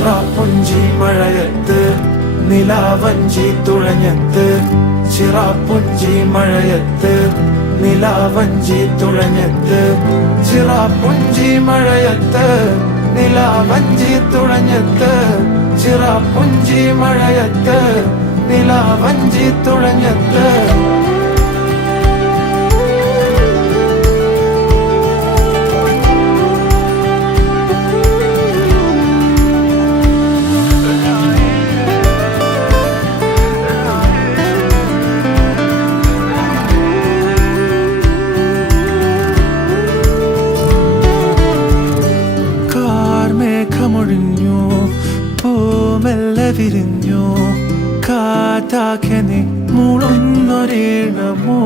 ചിറാപ്പുഞ്ചി മഴയത്ത് നിലാവഞ്ചി തുഴഞ്ഞത്ത് ചിറാപ്പുഞ്ചി മഴയത്ത് നിലാവഞ്ചി തുഴഞ്ഞത്ത് ചിറാപ്പുഞ്ചി മഴയത്ത് നിലാവഞ്ചി തുഴഞ്ഞത്ത് ചിറാപ്പുഞ്ചി മഴയത്ത് നിലാവഞ്ചി തുഴഞ്ഞത്ത് മേഘമൊഴിഞ്ഞു പൂമെല്ലെ വിരിഞ്ഞു കാറ്റാകെ നീ മൂളുന്നൊരീണമോ